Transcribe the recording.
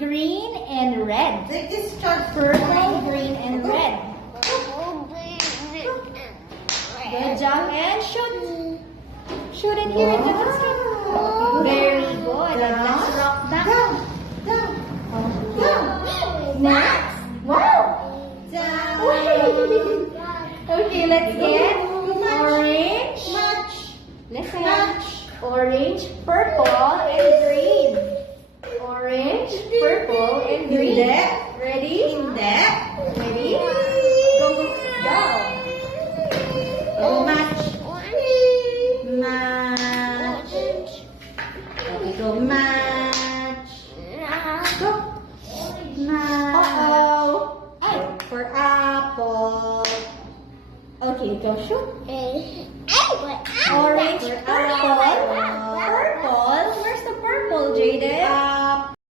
green, and red. Take this chart. Purple, green, and red. Good job, and shoot. Shoot it here in the basket. Very good. And let's rock back. Down. Down. Down. Next. Wow. Down. Okay, let's get orange. Match. Listen. Match. Orange, purple, and green. Orange, purple, and green. Hindi. Ready? Hindi. Ready? Go, go, go. Oh, match. Match. Okay, go match. Go. Match. Uh-oh. For apple. Okay, go shoot. Orange, purple. Purple. Where's the purple, Jaden?